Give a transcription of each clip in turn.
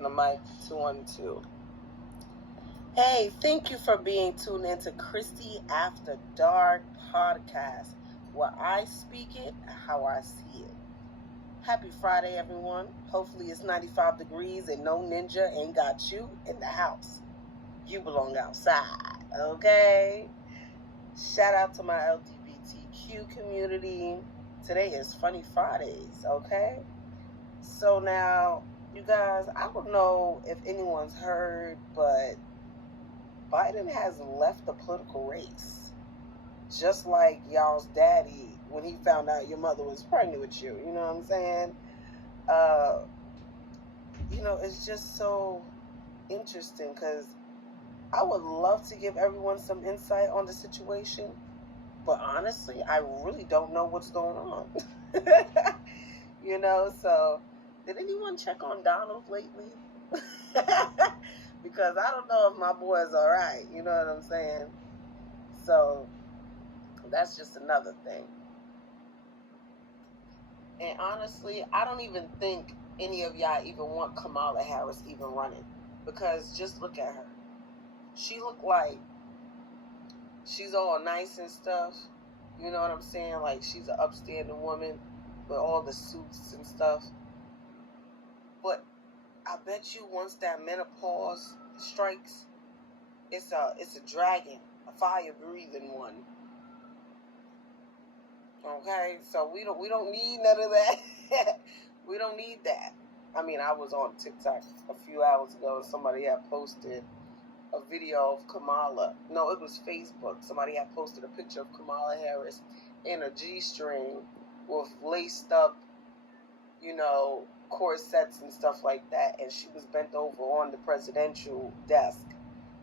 Testing the mic 212. Hey, thank you for being tuned into Cryssy After Dark podcast, where I speak it how I see it. Happy Friday, everyone. Hopefully it's 95 degrees and no ninja ain't got you in the house. You belong outside, okay? Shout out to my LGBTQ community. Today is Funny Fridays, okay? So now, you guys, I don't know if anyone's heard, but Biden has left the political race. Just like y'all's daddy when he found out your mother was pregnant with you. You know what I'm saying? It's just so interesting because I would love to give everyone some insight on the situation. But honestly, I really don't know what's going on. So did anyone check on Donald lately? Because I don't know if my boy is all right. You know what I'm saying? So that's just another thing. And honestly, I don't even think any of y'all even want Kamala Harris even running. Because just look at her. She looked like she's all nice and stuff. You know what I'm saying? Like she's an upstanding woman with all the suits and stuff. But I bet you once that menopause strikes, it's a dragon, a fire-breathing one. Okay, so we don't need none of that. We don't need that. I mean, I was on TikTok a few hours ago and somebody had posted a video of Kamala. No, it was Facebook. Somebody had posted a picture of Kamala Harris in a G-string with laced up, corsets and stuff like that, and she was bent over on the presidential desk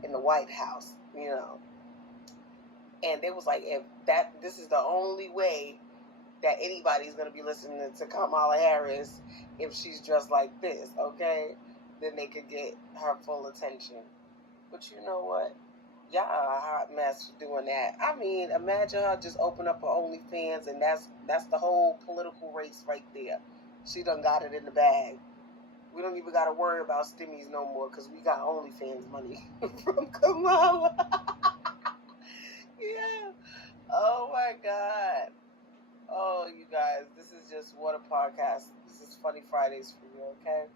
in the White House, And they was like, this is the only way that anybody's going to be listening to Kamala Harris if she's dressed like this, okay? Then they could get her full attention. But you know what? Y'all are a hot mess for doing that. I mean, imagine her just open up her OnlyFans and that's the whole political race right there. She done got it in the bag. We don't even got to worry about stimmies no more because we got OnlyFans money from Kamala. Yeah. Oh, my God. Oh, you guys, this is just what a podcast. This is Funny Fridays for you, okay?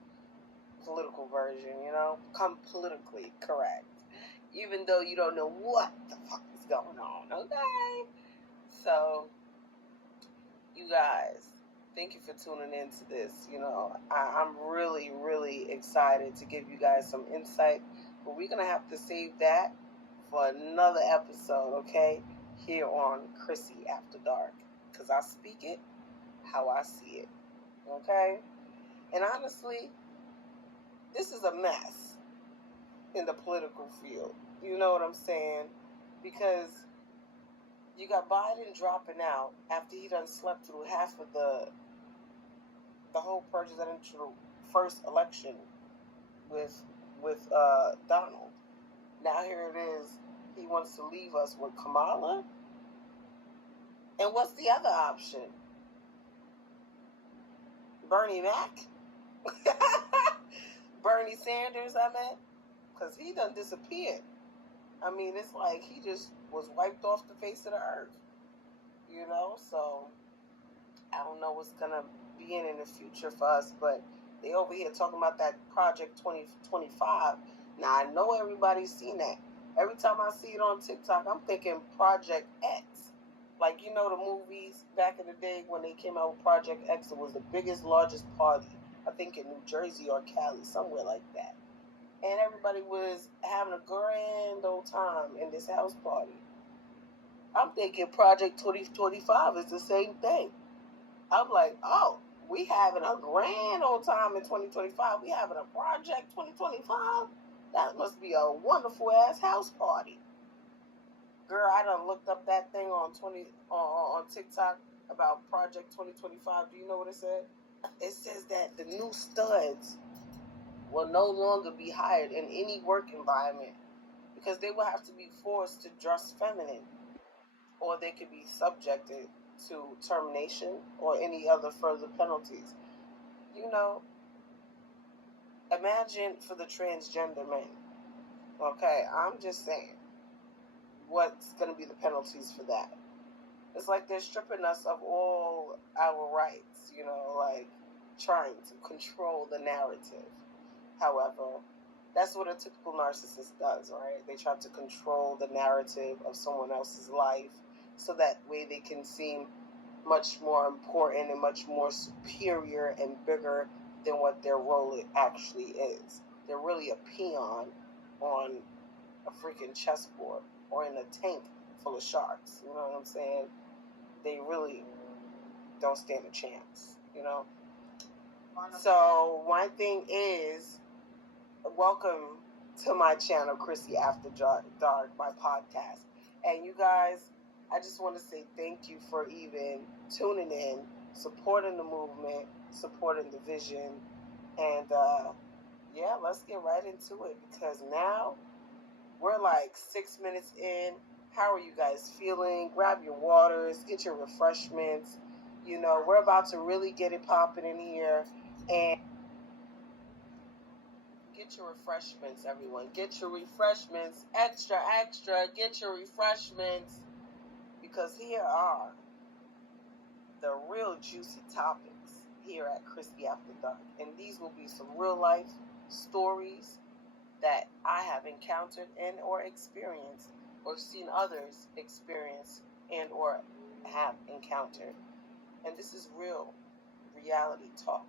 Political version, Come politically correct. Even though you don't know what the fuck is going on, okay? So, you guys, thank you for tuning into this. I'm really, really excited to give you guys some insight, but we're going to have to save that for another episode, okay? Here on Cryssy After Dark, because I speak it how I see it, okay? And honestly, this is a mess in the political field. You know what I'm saying? Because you got Biden dropping out after he done slept through half of the whole presidential first election with Donald. Now here it is. He wants to leave us with Kamala. And what's the other option? Bernie Mac? Bernie Sanders, I meant? Because he done disappeared. I mean, it's like he just was wiped off the face of the earth. So I don't know what's going to be in the future for us, but they over here talking about that Project 2025. Now, I know everybody's seen that. Every time I see it on TikTok, I'm thinking Project X. Like, the movies back in the day when they came out with Project X, it was the biggest, largest party, I think in New Jersey or Cali, somewhere like that. And everybody was having a grand old time in this house party. I'm thinking Project 2025 is the same thing. I'm like, oh, we having a grand old time in 2025. We having a Project 2025? That must be a wonderful ass house party. Girl, I done looked up that thing on TikTok about Project 2025. Do you know what it said? It says that the new studs will no longer be hired in any work environment because they will have to be forced to dress feminine, or they could be subjected to termination or any other further penalties. Imagine for the transgender men. Okay, I'm just saying, what's going to be the penalties for that? It's like they're stripping us of all our rights, like trying to control the narrative. However, that's what a typical narcissist does, right? They try to control the narrative of someone else's life so that way they can seem much more important and much more superior and bigger than what their role actually is. They're really a peon on a freaking chessboard or in a tank full of sharks. You know what I'm saying? They really don't stand a chance, So my thing is, welcome to my channel, Cryssy After Dark, my podcast. And you guys, I just want to say thank you for even tuning in, supporting the movement, supporting the vision. And yeah, let's get right into it, because now we're like 6 minutes in. How are you guys feeling? Grab your waters, get your refreshments. We're about to really get it popping in here. And get your refreshments, everyone. Get your refreshments. Extra, extra. Get your refreshments. Because here are the real juicy topics here at Cryssy After Dark. And these will be some real life stories that I have encountered and or experienced, or seen others experience and or have encountered. And this is real reality talk.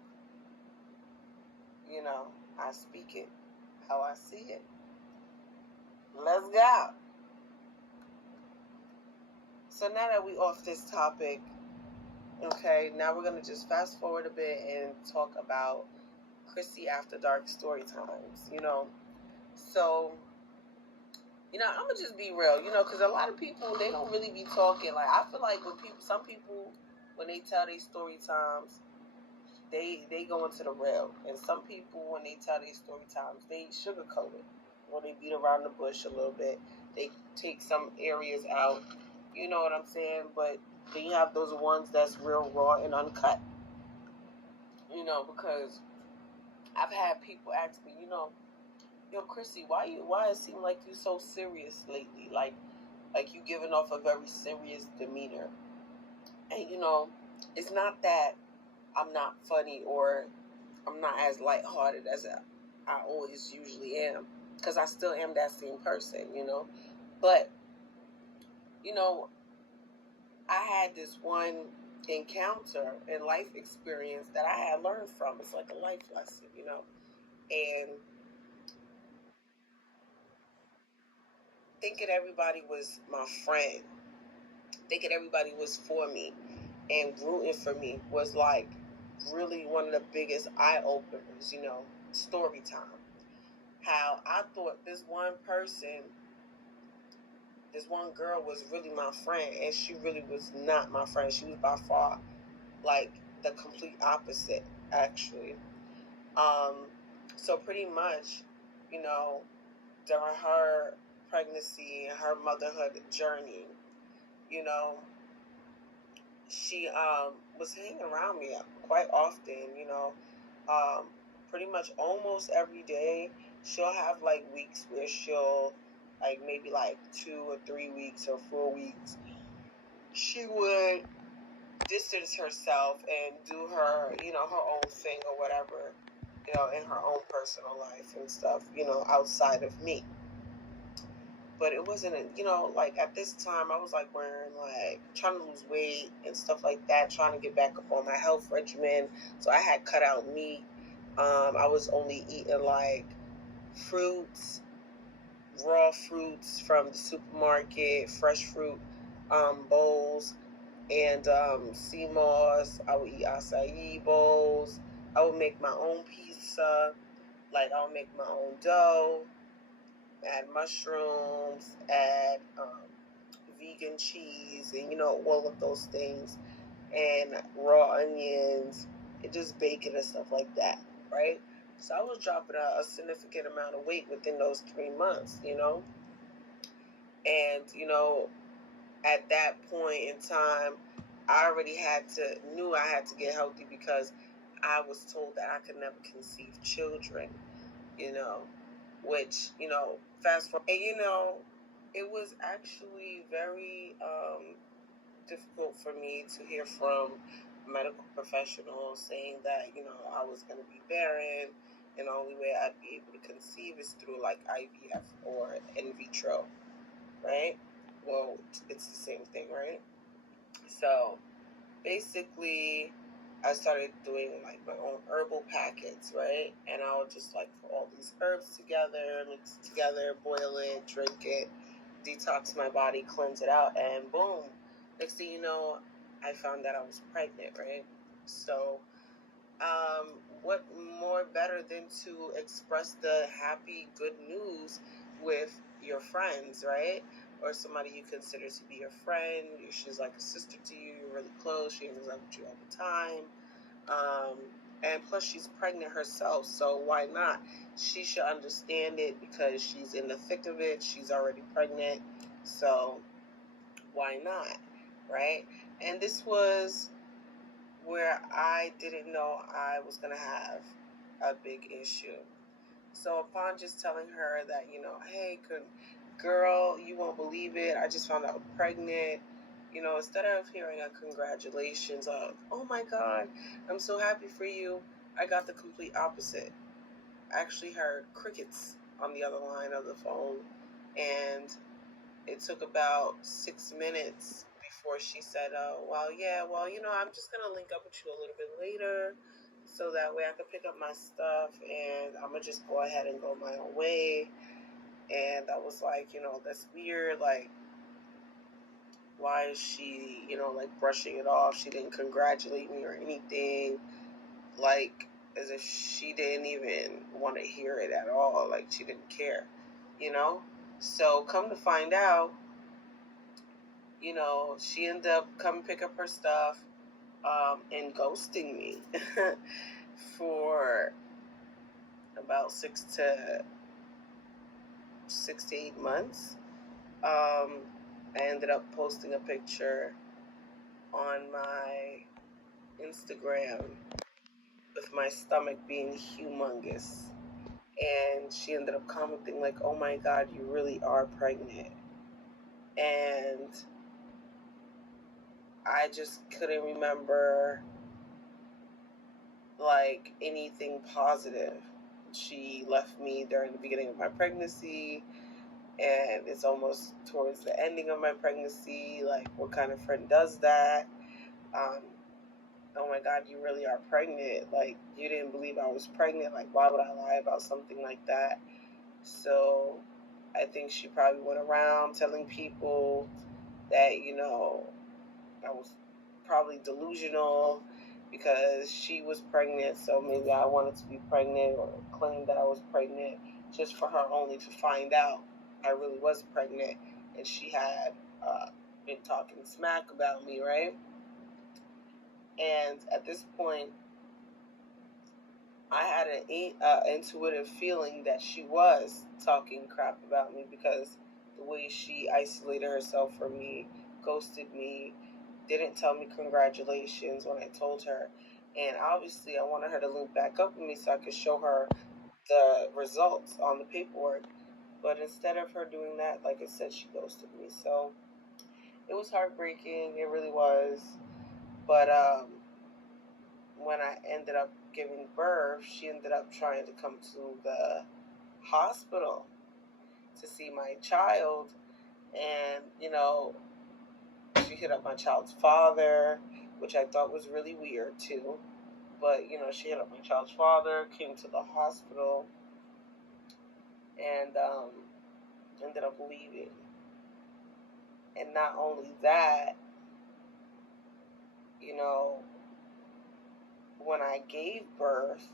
I speak it how I see it. Let's go. So now that we off this topic, okay, now we're going to just fast forward a bit and talk about Cryssy After Dark story times, So, I'm going to just be real, because a lot of people, they don't really be talking. Like, I feel like some people, when they tell their story times, they go into the real. And some people, when they tell their story times, they sugarcoat it, or they beat around the bush a little bit. They take some areas out, you know what I'm saying? But then you have those ones that's real raw and uncut, because I've had people ask me, yo, Cryssy, why it seem like you so serious lately? Like you giving off a very serious demeanor. And it's not that I'm not funny or I'm not as lighthearted as I always usually am, because I still am that same person, But, I had this one encounter and life experience that I had learned from. It's like a life lesson, And thinking everybody was my friend, thinking everybody was for me and rooting for me was like really one of the biggest eye-openers, story time. How I thought this one girl was really my friend, and she really was not my friend. She was by far like the complete opposite, actually. So pretty much, during her pregnancy and her motherhood journey, she was hanging around me quite often, pretty much almost every day. She'll have like weeks where she'll, like maybe like 2 or 3 weeks or 4 weeks, she would distance herself and do her, her own thing or whatever, in her own personal life and stuff, outside of me. But it wasn't, like at this time I was like wearing, like trying to lose weight and stuff like that, trying to get back up on my health regimen. So I had cut out meat. I was only eating like fruits, raw fruits from the supermarket, fresh fruit bowls, and sea moss. I would eat acai bowls. I would make my own pizza. Like I would make my own dough, add mushrooms, add vegan cheese, and all of those things, and raw onions, and just bacon and stuff like that, right? So I was dropping a significant amount of weight within those 3 months, and at that point in time, I already knew I had to get healthy, because I was told that I could never conceive children. you know, which, fast forward, and, it was actually very difficult for me to hear from medical professionals saying that, I was going to be barren, and the only way I'd be able to conceive is through like IVF or in vitro, right? Well, it's the same thing, right? So basically, I started doing like my own herbal packets, right? And I would just like put all these herbs together, mix it together, boil it, drink it, detox my body, cleanse it out, and boom. Next thing you know, I found that I was pregnant, right? So, what more better than to express the happy, good news with your friends, right? Or somebody you consider to be your friend. She's like a sister to you. You're really close. She hangs out with you all the time. And plus, she's pregnant herself, so why not? She should understand it because she's in the thick of it. She's already pregnant, so why not, right? And this was where I didn't know I was going to have a big issue. So upon just telling her that, hey, girl, you won't believe it, I just found out I'm pregnant, instead of hearing a congratulations of, oh my God, I'm so happy for you, I got the complete opposite. I actually heard crickets on the other line of the phone, and it took about 6 minutes before she said, I'm just going to link up with you a little bit later so that way I can pick up my stuff and I'm going to just go ahead and go my own way. And I was like, that's weird. Like, why is she, like brushing it off? She didn't congratulate me or anything. Like, as if she didn't even want to hear it at all. Like, she didn't care, So come to find out, she ended up coming pick up her stuff and ghosting me for about 6 to 8 months. I ended up posting a picture on my Instagram with my stomach being humongous. And she ended up commenting like, oh my God, you really are pregnant. And I just couldn't remember like anything positive. She left me during the beginning of my pregnancy, and it's almost towards the ending of my pregnancy. Like, what kind of friend does that? Oh my God, you really are pregnant. Like, you didn't believe I was pregnant. Like, why would I lie about something like that? So I think she probably went around telling people that, I was probably delusional because she was pregnant, so maybe I wanted to be pregnant or claim that I was pregnant just for her only to find out I really was pregnant and she had been talking smack about me, right? And at this point, I had an intuitive feeling that she was talking crap about me because the way she isolated herself from me, ghosted me, didn't tell me congratulations when I told her. And obviously, I wanted her to link back up with me so I could show her the results on the paperwork. But instead of her doing that, like I said, she ghosted me. So it was heartbreaking. It really was. But when I ended up giving birth, she ended up trying to come to the hospital to see my child. And, she hit up my child's father, which I thought was really weird too. But, she hit up my child's father, came to the hospital, and ended up leaving. And not only that, when I gave birth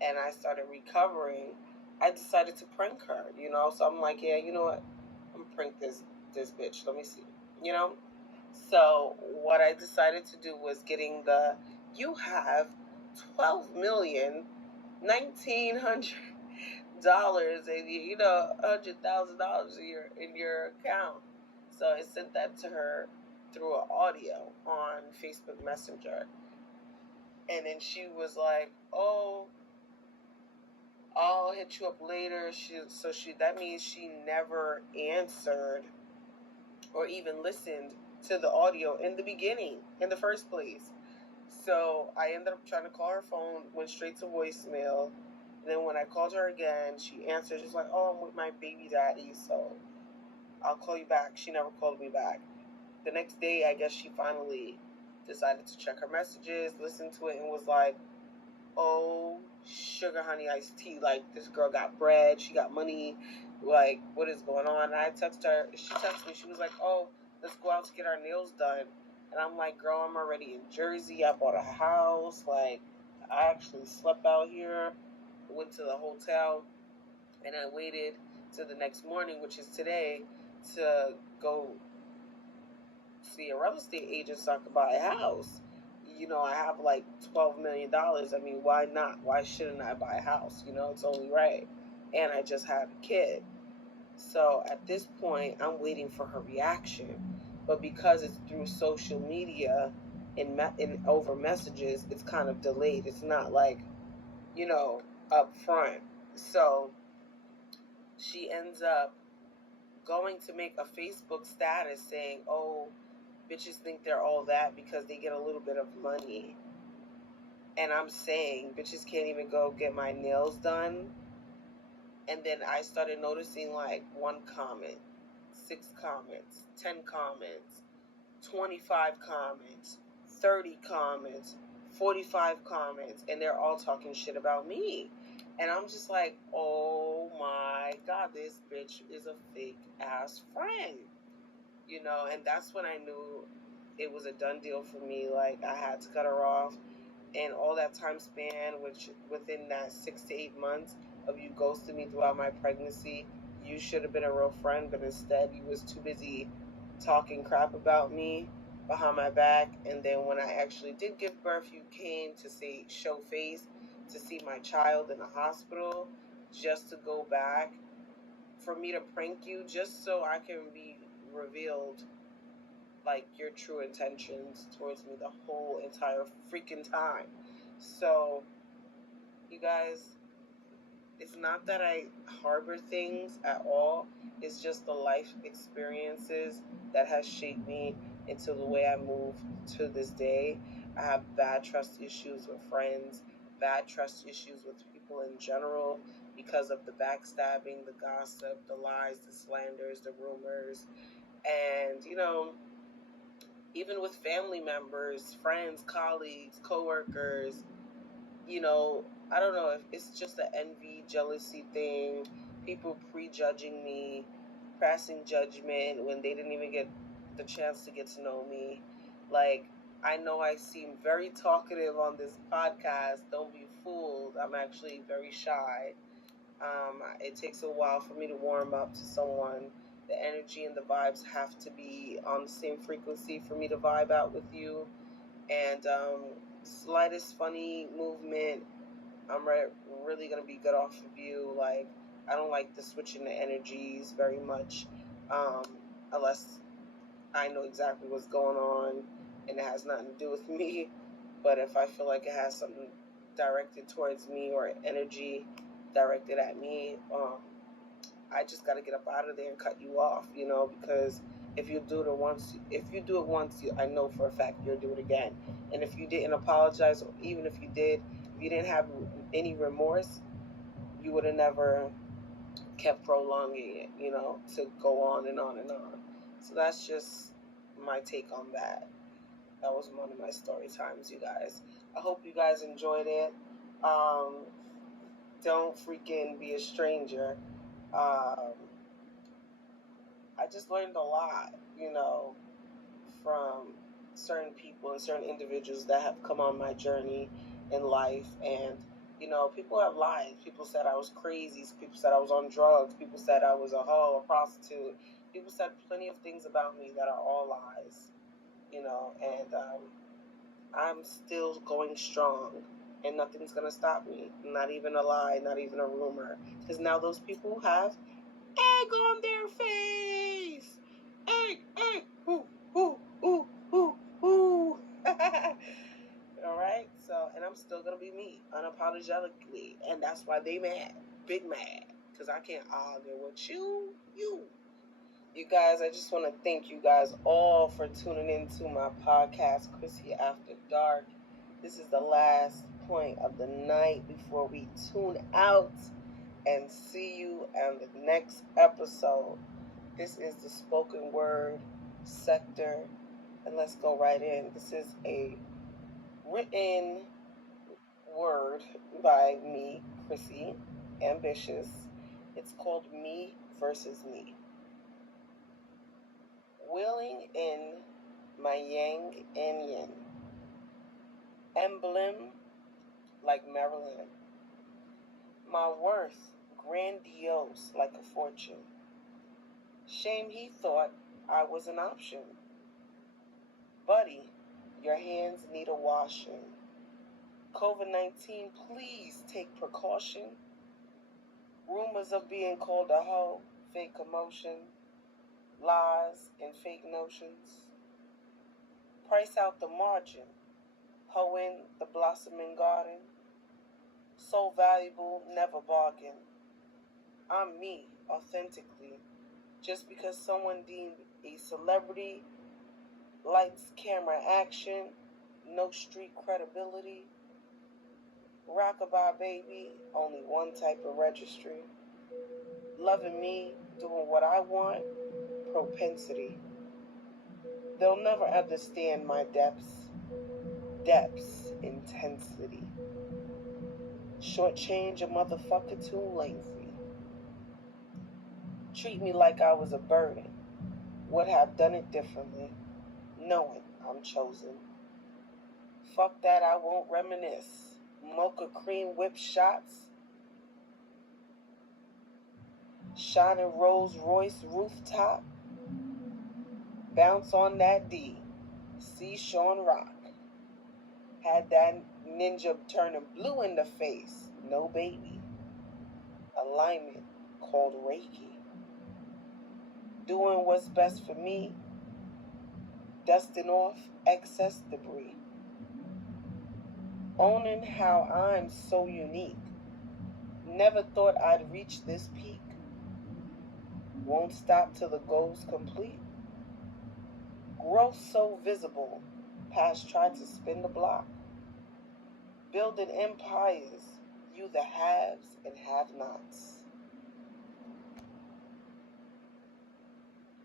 and I started recovering, I decided to prank her, So I'm like, yeah, you know what? I'm gonna prank this bitch. Let me see, So what I decided to do was getting you have $12,119,000 and $100,000 in your account. So I sent that to her through an audio on Facebook Messenger. And then she was like, oh, I'll hit you up later. That means she never answered or even listened to the audio in the beginning, in the first place. So I ended up trying to call her phone, went straight to voicemail. And then when I called her again, she answered. She's like, "Oh, I'm with my baby daddy, so I'll call you back." She never called me back. The next day, I guess she finally decided to check her messages, listen to it, and was like, "Oh, sugar honey iced tea, like, this girl got bread, she got money, like, what is going on?" And I texted her, she texted me, she was like, "Oh, let's go out to get our nails done." And I'm like, "Girl, I'm already in Jersey, I bought a house, like, I actually slept out here, went to the hotel, and I waited till the next morning, which is today, to go see a real estate agent so I could buy a house. You know, I have like $12 million. I mean, why not? Why shouldn't I buy a house? You know, it's only right. And I just had a kid. So at this point, I'm waiting for her reaction. But because it's through social media and over messages, it's kind of delayed. It's not like, you know, up front. So she ends up going to make a Facebook status saying, "Oh, bitches think they're all that because they get a little bit of money." And I'm saying, bitches can't even go get my nails done. And then I started noticing like 1 comment, 6 comments, 10 comments, 25 comments, 30 comments, 45 comments, and they're all talking shit about me. And I'm just like, oh my God, this bitch is a fake ass friend. You know, and that's when I knew it was a done deal for me. Like, I had to cut her off. And all that time span, which within that 6 to 8 months of you ghosting me throughout my pregnancy, you should have been a real friend, but instead you was too busy talking crap about me behind my back. And then when I actually did give birth, you came to show face, to see my child in the hospital, just to go back for me to prank you, just so I can be revealed like your true intentions towards me the whole entire freaking time. So, you guys, it's not that I harbor things at all. It's just the life experiences that has shaped me into the way I move to this day. I have bad trust issues with friends, bad trust issues with people in general because of the backstabbing, the gossip, the lies, the slanders, the rumors. And, you know, even with family members, friends, colleagues, coworkers, you know, I don't know if it's just an envy, jealousy thing, people prejudging me, passing judgment when they didn't even get the chance to get to know me. Like, I know I seem very talkative on this podcast. Don't be fooled. I'm actually very shy. It takes a while for me to warm up to someone. The energy and the vibes have to be on the same frequency for me to vibe out with you. And slightest funny movement, I'm really going to be good off of you. Like, I don't like the switching the energies very much, unless I know exactly what's going on and it has nothing to do with me. But if I feel like it has something directed towards me or energy directed at me, I just got to get up out of there and cut you off, you know, because if you do it once, I know for a fact you'll do it again. And if you didn't apologize, or even if you did, if you didn't have any remorse, you would have never kept prolonging it, you know, to go on and on and on. So that's just my take on that. That was one of my story times, you guys. I hope you guys enjoyed it. Don't freaking be a stranger. I just learned a lot, you know, from certain people and certain individuals that have come on my journey in life. And, you know, people have lied. People said I was crazy. People said I was on drugs. People said I was a hoe, a prostitute. People said plenty of things about me that are all lies, you know, and I'm still going strong. And nothing's going to stop me. Not even a lie, not even a rumor. Because now those people have egg on their face. Egg, egg, ooh, ooh, ooh, ooh, ooh. All right? So, and I'm still going to be me, unapologetically. And that's why they mad. Big mad. Because I can't argue with you. You guys, I just want to thank you guys all for tuning into my podcast, Cryssy After Dark. This is the last point of the night before we tune out and see you on the next episode. This is the spoken word sector, and let's go right in. This is a written word by me, Cryssy, ambitious. It's called Me versus Me. Wheeling in my yang and yin, emblem like Marilyn, my worth grandiose like a fortune. Shame he thought I was an option. Buddy, your hands need a washing. COVID-19, please take precaution. Rumors of being called a hoe, fake commotion, lies and fake notions. Price out the margin, hoe in the blossoming garden. So valuable, never bargain. I'm me, authentically. Just because someone deemed a celebrity, lights, camera, action, no street credibility. Rockabye baby, only one type of registry. Loving me, doing what I want, propensity. They'll never understand my depths, intensity. Shortchange a motherfucker too lengthy. Treat me like I was a burden. Would have done it differently, knowing I'm chosen. Fuck that, I won't reminisce. Mocha cream whip shots. Shining Rolls Royce rooftop. Bounce on that D. See Sean Rock. Had that ninja turning blue in the face. No baby. Alignment called Reiki. Doing what's best for me. Dusting off excess debris. Owning how I'm so unique. Never thought I'd reach this peak. Won't stop till the goal's complete. Growth so visible, past tried to spin the block. Building empires, you the haves and have-nots.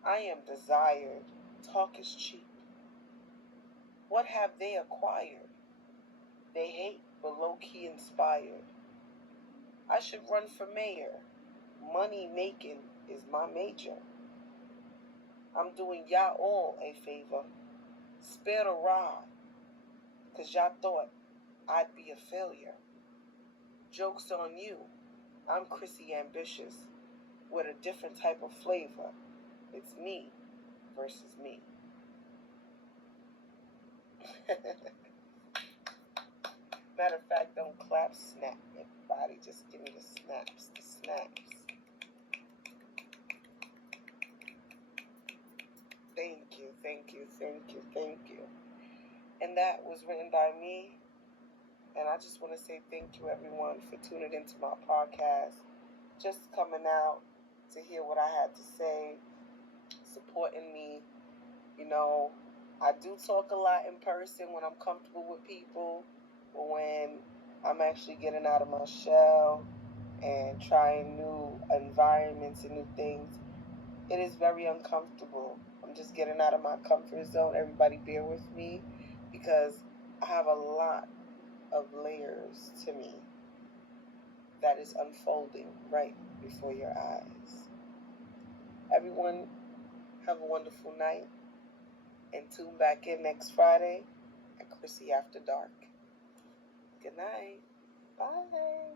I am desired, talk is cheap. What have they acquired? They hate, but low-key inspired. I should run for mayor. Money making is my major. I'm doing y'all all a favor. Spare the rod, cause y'all thought I'd be a failure. Joke's on you. I'm Cryssy ambitious, with a different type of flavor. It's me versus me. Matter of fact, don't clap, snap. Everybody just give me the snaps, Thank you. And that was written by me. And I just want to say thank you, everyone, for tuning into my podcast. Just coming out to hear what I had to say, supporting me. You know, I do talk a lot in person when I'm comfortable with people, but when I'm actually getting out of my shell and trying new environments and new things, it is very uncomfortable. I'm just getting out of my comfort zone. Everybody bear with me because I have a lot of layers to me that is unfolding right before your eyes. Everyone, have a wonderful night and tune back in next Friday at Cryssy After Dark. Good night. Bye.